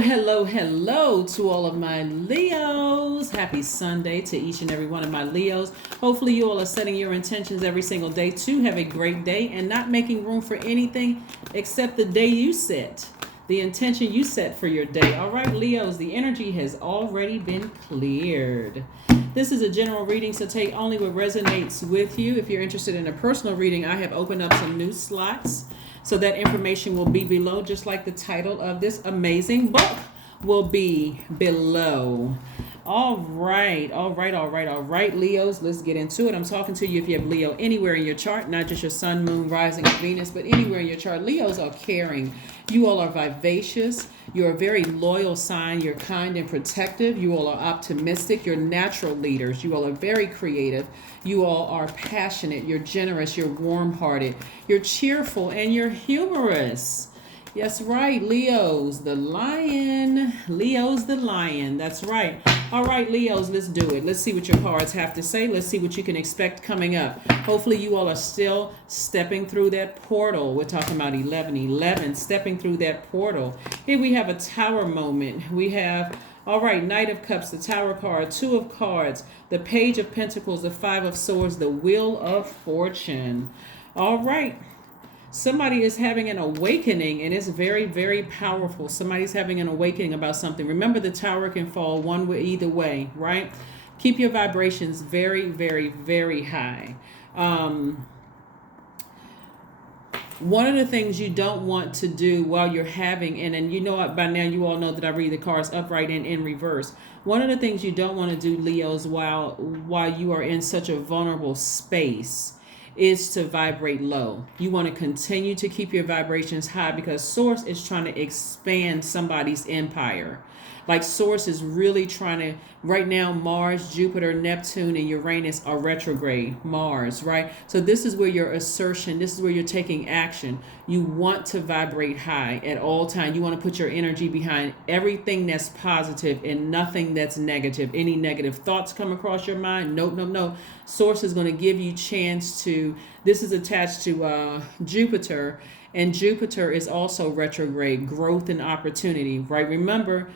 Hello to all of my Leos. Happy Sunday to each and every one of my Leos. Hopefully you all are setting your intentions every single day to have a great day and not making room for anything except the day you set, the intention you set for your day. All right, Leos, the energy has already been cleared. This is a general reading, so take only what resonates with you. If you're interested in a personal reading, I have opened up some new slots. So that information will be below, just like the title of this amazing book will be below. All right, Leos, let's get into it. I'm talking to you if you have Leo anywhere in your chart, not just your sun, moon, rising, Venus, but anywhere in your chart. Leos are caring. You all are vivacious. You're a very loyal sign. You're kind and protective. You all are optimistic. You're natural leaders. You all are very creative. You all are passionate. You're generous. You're warm-hearted. You're cheerful and you're humorous. Yes, right, Leos, the lion. Leo's the lion. That's right. All right, Leos, let's do it. Let's see what your cards have to say. Let's see what you can expect coming up. Hopefully you all are still stepping through that portal. We're talking about 11:11, stepping through that portal. Here we have a tower moment. We have, all right, Knight of Cups, the Tower card, Two of Cards, the Page of Pentacles, the Five of Swords, the Wheel of Fortune. All right. Somebody is having an awakening, and it's very, very powerful. Somebody's having an awakening about something. Remember, the tower can fall one way, either way, right? Keep your vibrations very, very, very high. One of the things you don't want to do while you're having, and you know, by now you all know that I read the cards upright and in reverse. One of the things you don't want to do, Leos, while you are in such a vulnerable space is to vibrate low. You want to continue to keep your vibrations high because Source is trying to expand somebody's empire. Like Source is really trying to, right now, Mars, Jupiter, Neptune, and Uranus are retrograde. Mars, right? So this is where your assertion, this is where you're taking action. You want to vibrate high at all times. You want to put your energy behind everything that's positive and nothing that's negative. Any negative thoughts come across your mind? No. Source is going to give you chance to, this is attached to Jupiter, and Jupiter is also retrograde, growth and opportunity, right? Remember,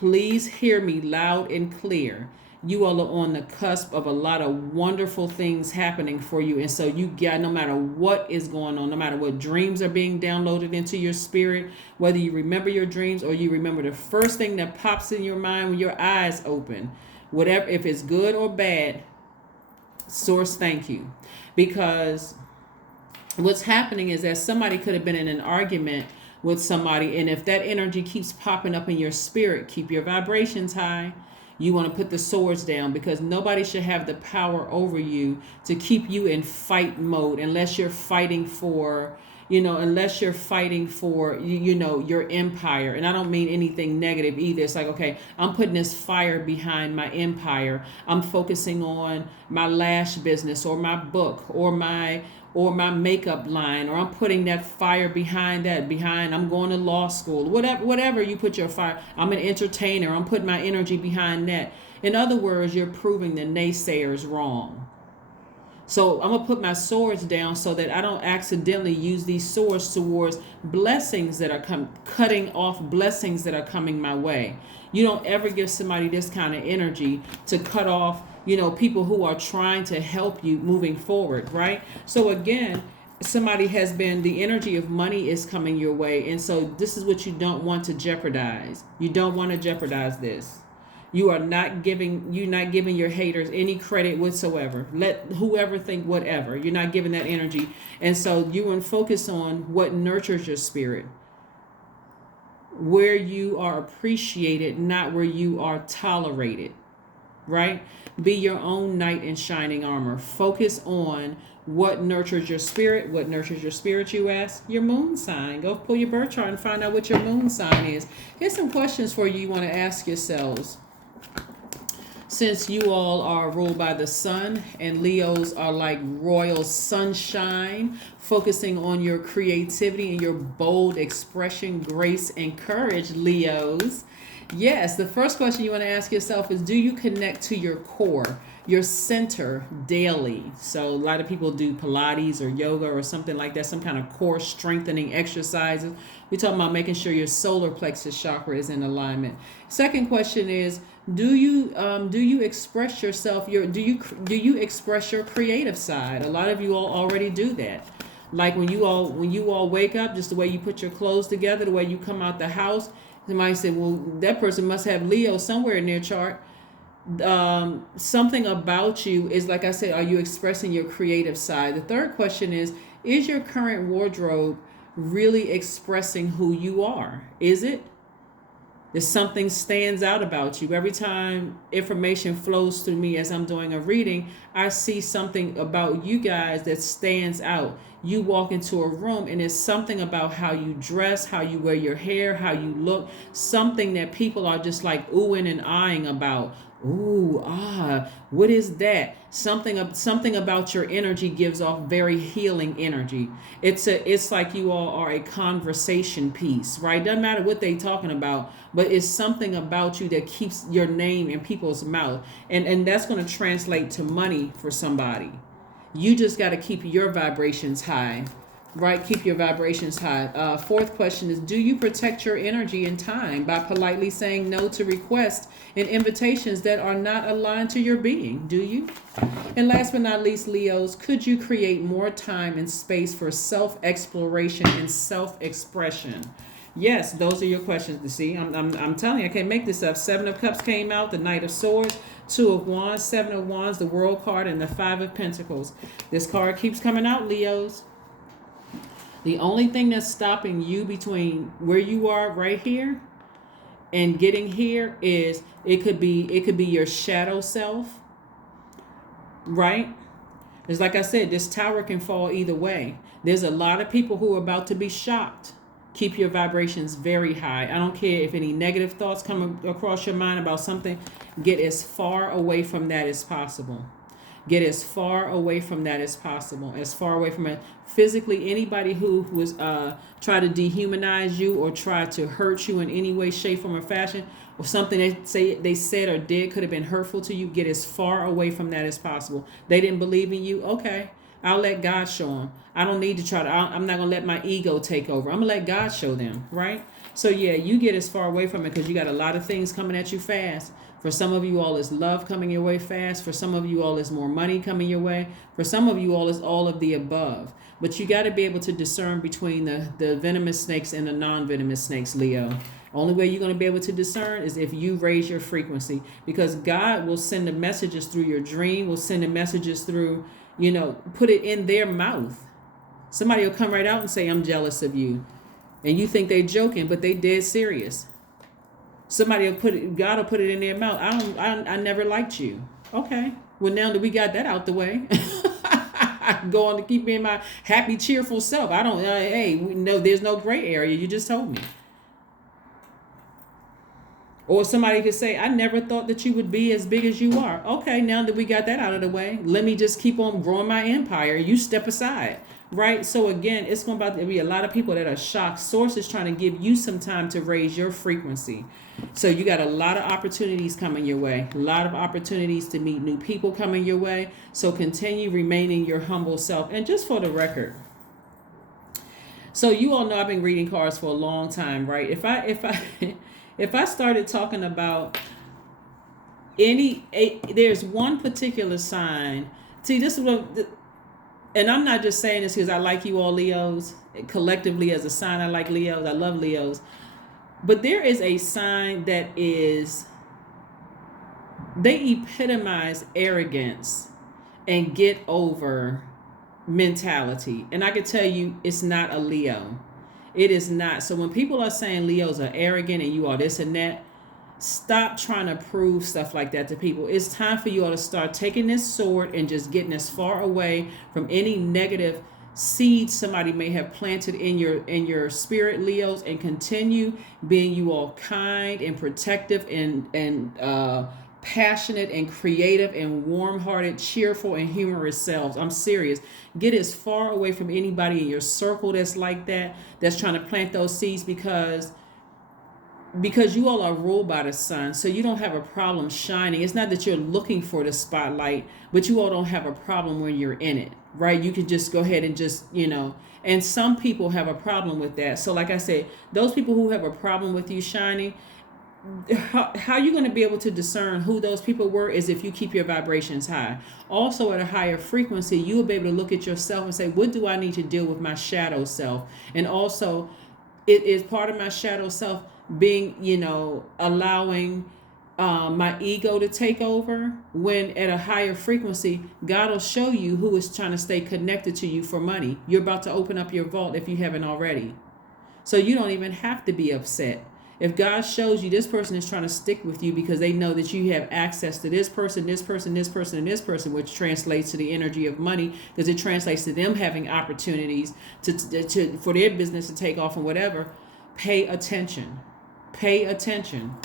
please hear me loud and clear. You all are on the cusp of a lot of wonderful things happening for you. And so you got, no matter what is going on, no matter what dreams are being downloaded into your spirit, whether you remember your dreams or you remember the first thing that pops in your mind when your eyes open, whatever, if it's good or bad, Source, thank you. Because what's happening is that somebody could have been in an argument with somebody, and if that energy keeps popping up in your spirit, keep your vibrations high. You want to put the swords down because nobody should have the power over you to keep you in fight mode unless you're fighting for, your empire. And I don't mean anything negative either. It's like, okay, I'm putting this fire behind my empire. I'm focusing on my lash business or my book or my makeup line, or I'm putting that fire behind I'm going to law school, whatever you put your fire. I'm an entertainer. I'm putting my energy behind that. In other words, you're proving the naysayers wrong. So I'm going to put my swords down so that I don't accidentally use these swords towards blessings that are cutting off blessings that are coming my way. You don't ever give somebody this kind of energy to cut off, people who are trying to help you moving forward, right? So again, somebody has been, the energy of money is coming your way. And so this is what you don't want to jeopardize. You don't want to jeopardize this. You're not giving your haters any credit whatsoever. Let whoever think whatever. You're not giving that energy. And so you want to focus on what nurtures your spirit, where you are appreciated, not where you are tolerated, right? Be your own knight in shining armor. Focus on what nurtures your spirit. What nurtures your spirit, you ask? Your moon sign. Go pull your birth chart and find out what your moon sign is. Here's some questions for you want to ask yourselves. Since you all are ruled by the sun and Leos are like royal sunshine, focusing on your creativity and your bold expression, grace, and courage, Leos. Yes, the first question you want to ask yourself is, do you connect to your core? your center daily. So a lot of people do Pilates or yoga or something like that, some kind of core strengthening exercises. We're talking about making sure your solar plexus chakra is in alignment. Second question is, do you express yourself? Do you express your creative side? A lot of you all already do that. Like when you all wake up, just the way you put your clothes together, the way you come out the house. Somebody said, well, that person must have Leo somewhere in their chart. Something about you is, like I said, are you expressing your creative side? The third question is your current wardrobe really expressing who you are? Is it? If something stands out about you, every time information flows through me as I'm doing a reading, I see something about you guys that stands out. You walk into a room and it's something about how you dress, how you wear your hair, how you look, something that people are just like oohing and eyeing about. Ooh, what is that? Something about your energy gives off very healing energy. It's like you all are a conversation piece, right? Doesn't matter what they talking about, but it's something about you that keeps your name in people's mouth. And that's going to translate to money for somebody. You just got to keep your vibrations high. Right, keep your vibrations high. Fourth question is, do you protect your energy and time by politely saying no to requests and invitations that are not aligned to your being? Do you? And last but not least, Leos, could you create more time and space for self-exploration and self-expression? Yes, those are your questions. To see, I'm telling you, I can't make this up. Seven of Cups came out, the Knight of Swords, Two of Wands, Seven of Wands, the World card, and the Five of Pentacles. This card keeps coming out, Leos. The only thing that's stopping you between where you are right here and getting here is it could be your shadow self, right? It's like I said, this tower can fall either way. There's a lot of people who are about to be shocked. Keep your vibrations very high. I don't care if any negative thoughts come across your mind about something. Get as far away from that as possible. Get as far away from that as possible. As far away from it. Physically, anybody who was try to dehumanize you or try to hurt you in any way, shape, form, or fashion, or something they said or did could have been hurtful to you, get as far away from that as possible. They didn't believe in you. Okay, I'll let God show them. I don't need to try to. I'm not gonna let my ego take over. I'm gonna let God show them. Right. So yeah, you get as far away from it because you got a lot of things coming at you fast. For some of you all is love coming your way fast. For some of you all is more money coming your way. For some of you all is all of the above. But you got to be able to discern between the venomous snakes and the non-venomous snakes, Leo. Only way you're going to be able to discern is if you raise your frequency. Because God will send the messages through your dream, will send the messages through, put it in their mouth. Somebody will come right out and say, I'm jealous of you. And you think they're joking, but they dead serious. Somebody God will put it in their mouth. I never liked you. Okay. Well, now that we got that out the way, go on to keep being my happy, cheerful self. I don't, there's no gray area. You just told me. Or somebody could say, I never thought that you would be as big as you are. Okay. Now that we got that out of the way, let me just keep on growing my empire. You step aside. Right. So again, it's going to be a lot of people that are shocked. Source is trying to give you some time to raise your frequency. So you got a lot of opportunities coming your way, a lot of opportunities to meet new people coming your way. So continue remaining your humble self. And just for the record, so you all know I've been reading cards for a long time, right? If I started talking about there's one particular sign. See, this is what. And I'm not just saying this because I like you all Leos. Collectively as a sign, I like Leos. I love Leos. But there is a sign that they epitomize arrogance and get over mentality. And I can tell you it's not a Leo. It is not. So when people are saying Leos are arrogant and you are this and that, stop trying to prove stuff like that to people. It's time for you all to start taking this sword and just getting as far away from any negative seeds somebody may have planted in your spirit, Leos, and continue being you all kind and protective and passionate and creative and warm-hearted, cheerful and humorous selves. I'm serious. Get as far away from anybody in your circle that's like that, that's trying to plant those seeds, because because you all are ruled by the sun, so you don't have a problem shining. It's not that you're looking for the spotlight, but you all don't have a problem when you're in it, right? You can just go ahead and just, and some people have a problem with that. So like I said, those people who have a problem with you shining, how you're going to be able to discern who those people were is if you keep your vibrations high. Also, at a higher frequency, you will be able to look at yourself and say, what do I need to deal with my shadow self? And also, it is part of my shadow self being, allowing my ego to take over. When at a higher frequency, God will show you who is trying to stay connected to you for money. You're about to open up your vault if you haven't already. So you don't even have to be upset. If God shows you this person is trying to stick with you because they know that you have access to this person, this person, this person, and this person, which translates to the energy of money, because it translates to them having opportunities to for their business to take off and whatever, pay attention. Pay attention.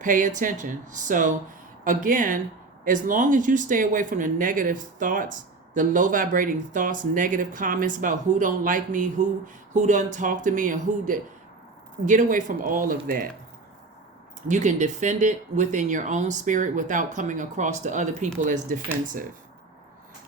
Pay attention. So again, as long as you stay away from the negative thoughts, the low vibrating thoughts, negative comments about who don't like me, who doesn't talk to me, and who did. Get away from all of that. You can defend it within your own spirit without coming across to other people as defensive.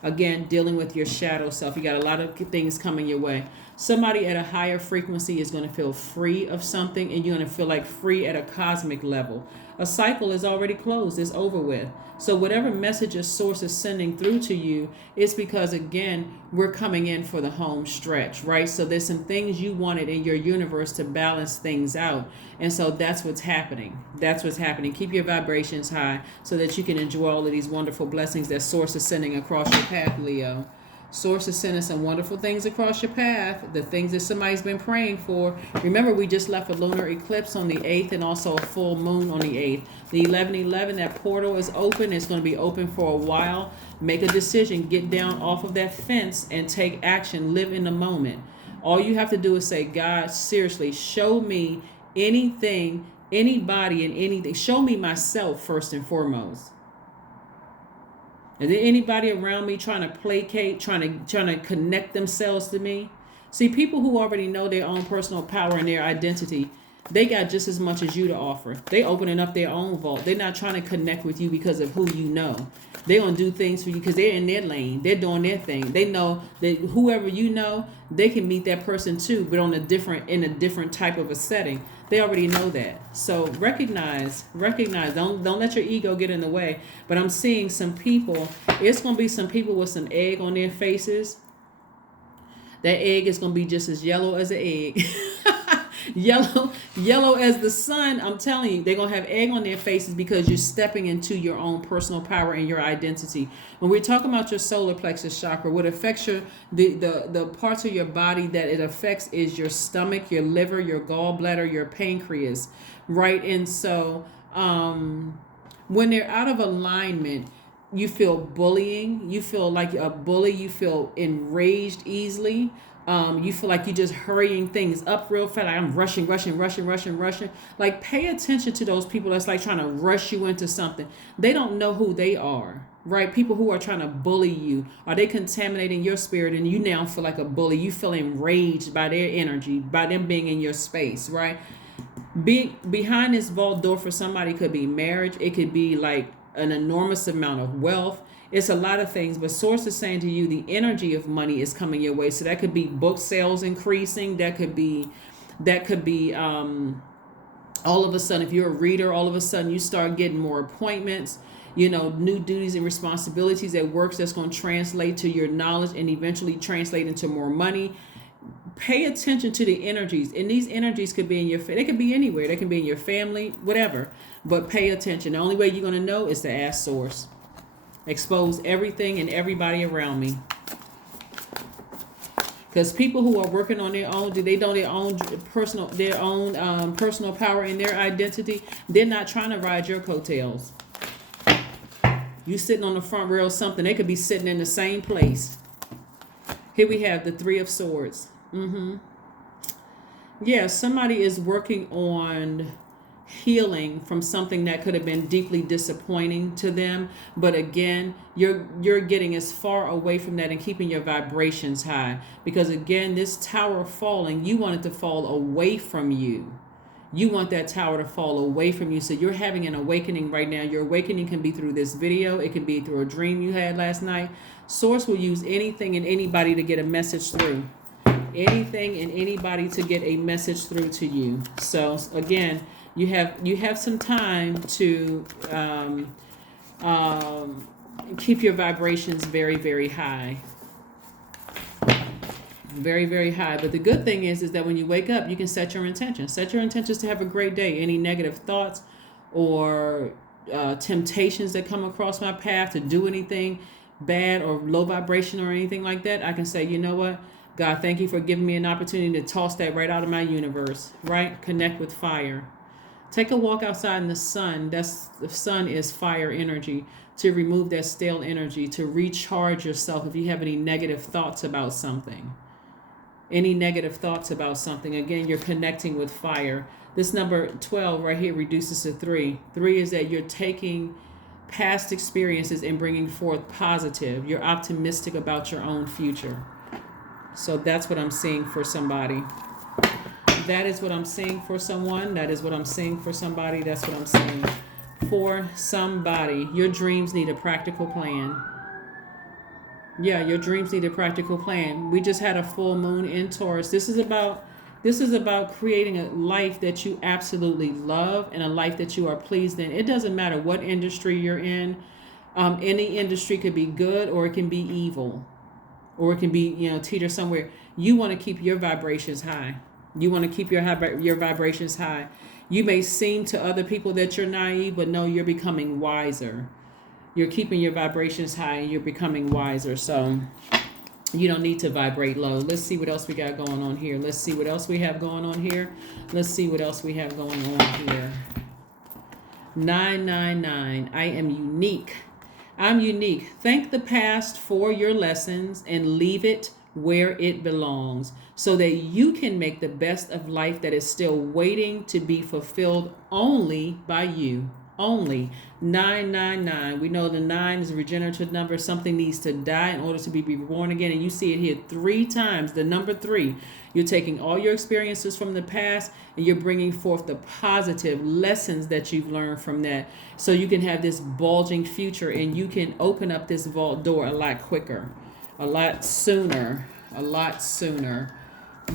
Again, dealing with your shadow self. You got a lot of things coming your way. Somebody at a higher frequency is going to feel free of something, and you're going to feel like free at a cosmic level. A cycle is already closed. It's over with. So whatever message a source is sending through to you, it's because, again, we're coming in for the home stretch, right? So there's some things you wanted in your universe to balance things out. And so that's what's happening. That's what's happening. Keep your vibrations high so that you can enjoy all of these wonderful blessings that source is sending across your path, Leo. Source is sending some wonderful things across your path, the things that somebody's been praying for. Remember, we just left a lunar eclipse on the 8th and also a full moon on the 8th. The 11/11, that portal is open. It's going to be open for a while. Make a decision. Get down off of that fence and take action. Live in the moment. All you have to do is say, God, seriously, show me anything, anybody, and anything. Show me myself first and foremost. Is there anybody around me trying to placate, trying to connect themselves to me? See, people who already know their own personal power and their identity, they got just as much as you to offer. They opening up their own vault. They're not trying to connect with you because of who you know. They're going to do things for you because they're in their lane. They're doing their thing. They know that whoever you know, they can meet that person too, but in a different type of a setting. They already know that. So recognize. Don't let your ego get in the way. But I'm seeing some people. It's going to be some people with some egg on their faces. That egg is going to be just as yellow as an egg. yellow as the sun. I'm telling you, they're going to have egg on their faces because you're stepping into your own personal power and your identity. When we're talking about your solar plexus chakra, what affects the parts of your body that it affects is your stomach, your liver, your gallbladder, your pancreas, right? And so when they're out of alignment, you feel bullying, you feel like a bully, you feel enraged easily. You feel like you're just hurrying things up real fast. Like I'm rushing. Like pay attention to those people that's like trying to rush you into something. They don't know who they are, right? People who are trying to bully you. Are they contaminating your spirit and you now feel like a bully? You feel enraged by their energy, by them being in your space, right? Behind this vault door for somebody could be marriage. It could be like an enormous amount of wealth. It's a lot of things, but source is saying to you the energy of money is coming your way. So that could be book sales increasing. That could be all of a sudden, if you're a reader, all of a sudden you start getting more appointments, new duties and responsibilities at work that's going to translate to your knowledge and eventually translate into more money. Pay attention to the energies, and these energies could be in your they could be anywhere. They can be in your family, whatever, but pay attention. The only way you're going to know is to ask source. Expose everything and everybody around me. Because people who are working on their own, do they know their own personal power and their identity? They're not trying to ride your coattails. You sitting on the front row of something, they could be sitting in the same place. Here we have the 3 of Swords. Yeah, somebody is working on healing from something that could have been deeply disappointing to them, but again, you're getting as far away from that and keeping your vibrations high, because again, this tower falling, you want it to fall away from you. You want that tower to fall away from you. So you're having an awakening right now. Your awakening can be through this video. It can be through a dream you had last night. Source will use anything and anybody to get a message through. Anything and anybody to get a message through to you. So again, you have some time to keep your vibrations very, very high. Very, very high. But the good thing is that when you wake up, you can set your intentions. Set your intentions to have a great day. Any negative thoughts or temptations that come across my path to do anything bad or low vibration or anything like that, I can say, you know what? God, thank you for giving me an opportunity to toss that right out of my universe, right? Connect with fire. Take a walk outside in the sun. The sun is fire energy, to remove that stale energy, to recharge yourself if you have any negative thoughts about something. Any negative thoughts about something. Again, you're connecting with fire. This number 12 right here reduces to 3. 3 is that you're taking past experiences and bringing forth positive. You're optimistic about your own future. So that's what I'm seeing for somebody. That is what I'm seeing for someone. That is what I'm seeing for somebody. That's what I'm seeing for somebody. Your dreams need a practical plan. Yeah, your dreams need a practical plan. We just had a full moon in Taurus. This is about creating a life that you absolutely love and a life that you are pleased in. It doesn't matter what industry you're in. Any industry could be good or it can be evil, or it can be, teeter somewhere. You want to keep your vibrations high. You want to keep your vibrations high. You may seem to other people that you're naive, but no, you're becoming wiser. You're keeping your vibrations high and you're becoming wiser. So you don't need to vibrate low. Let's see what else we got going on here. Let's see what else we have going on here. Let's see what else we have going on here. 999. I am unique. I'm unique. Thank the past for your lessons and leave it where it belongs so that you can make the best of life that is still waiting to be fulfilled only by you. Only. 999. We know the 9 is a regenerative number. Something needs to die in order to be reborn again. And you see it here 3 times. The number 3. You're taking all your experiences from the past and you're bringing forth the positive lessons that you've learned from that. So you can have this bulging future and you can open up this vault door a lot quicker, a lot sooner, a lot sooner.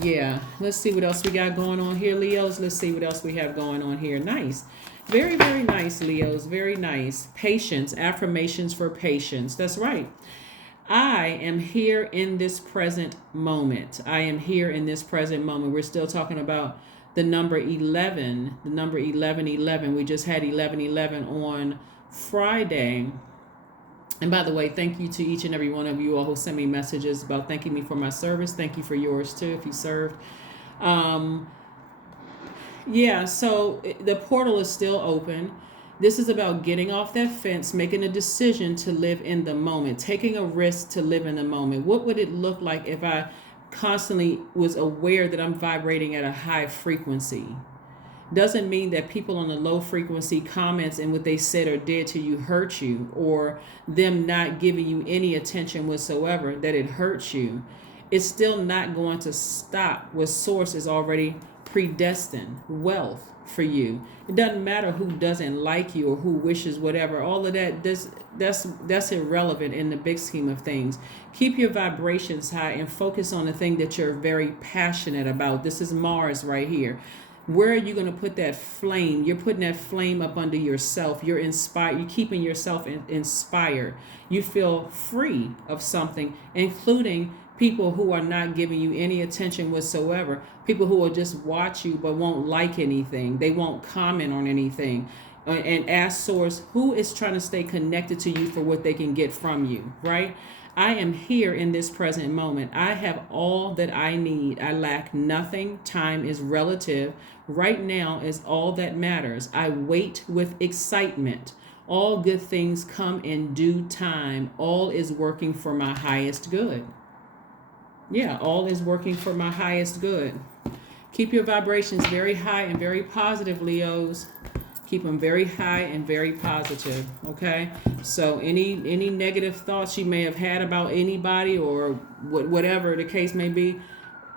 Yeah. Let's see what else we got going on here, Leos. Let's see what else we have going on here. Nice. Very, very nice, Leos. Very nice. Patience. Affirmations for patience. That's right. I am here in this present moment. I am here in this present moment. We're still talking about the number 11. The number 1111. We just had 1111 on Friday. And by the way, thank you to each and every one of you all who send me messages about thanking me for my service. Thank you for yours too, if you served. Yeah, so the portal is still open. This is about getting off that fence, making a decision to live in the moment, taking a risk to live in the moment. What would it look like if I constantly was aware that I'm vibrating at a high frequency? Doesn't mean that people on the low frequency comments and what they said or did to you hurt you, or them not giving you any attention whatsoever, that it hurts you. It's still not going to stop what source is already predestined wealth for you. It doesn't matter who doesn't like you or who wishes whatever. All of that, that's irrelevant in the big scheme of things. Keep your vibrations high and focus on the thing that you're very passionate about. This is Mars right here. Where are you going to put that flame? You're putting that flame up under yourself. You're inspired. You're keeping yourself inspired. You feel free of something, including people who are not giving you any attention whatsoever. People who will just watch you but won't like anything. They won't comment on anything. And ask source, who is trying to stay connected to you for what they can get from you, right? I am here in this present moment. I have all that I need. I lack nothing. Time is relative. Right now is all that matters. I wait with excitement. All good things come in due time. All is working for my highest good. Yeah, all is working for my highest good. Keep your vibrations very high and very positive, Leos. Keep them very high and very positive, okay? So any negative thoughts you may have had about anybody or whatever the case may be,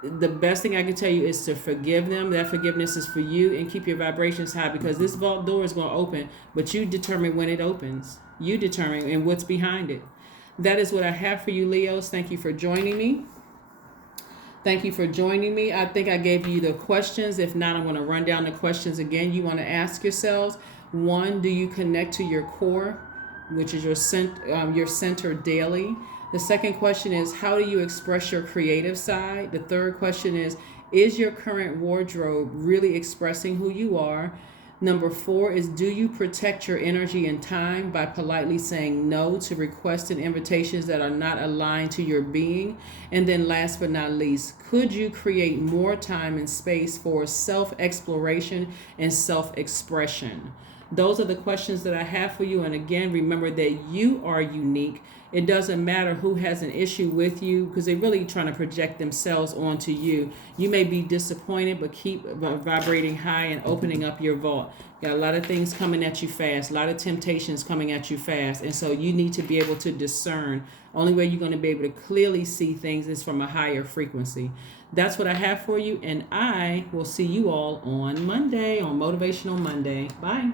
the best thing I can tell you is to forgive them. That forgiveness is for you, and keep your vibrations high, because this vault door is going to open, but you determine when it opens. You determine and what's behind it. That is what I have for you, Leos. Thank you for joining me. Thank you for joining me. I think I gave you the questions. If not, I'm going to run down the questions again. You want to ask yourselves: one, do you connect to your core, which is your center daily? The second question is, how do you express your creative side? The third question is your current wardrobe really expressing who you are? Number 4 is, do you protect your energy and time by politely saying no to requests and invitations that are not aligned to your being? And then last but not least, could you create more time and space for self-exploration and self-expression? Those are the questions that I have for you. And again, remember that you are unique. It doesn't matter who has an issue with you, because they're really trying to project themselves onto you. You may be disappointed, but keep vibrating high and opening up your vault. Got a lot of things coming at you fast, a lot of temptations coming at you fast. And so you need to be able to discern. Only way you're going to be able to clearly see things is from a higher frequency. That's what I have for you. And I will see you all on Monday, on Motivational Monday. Bye.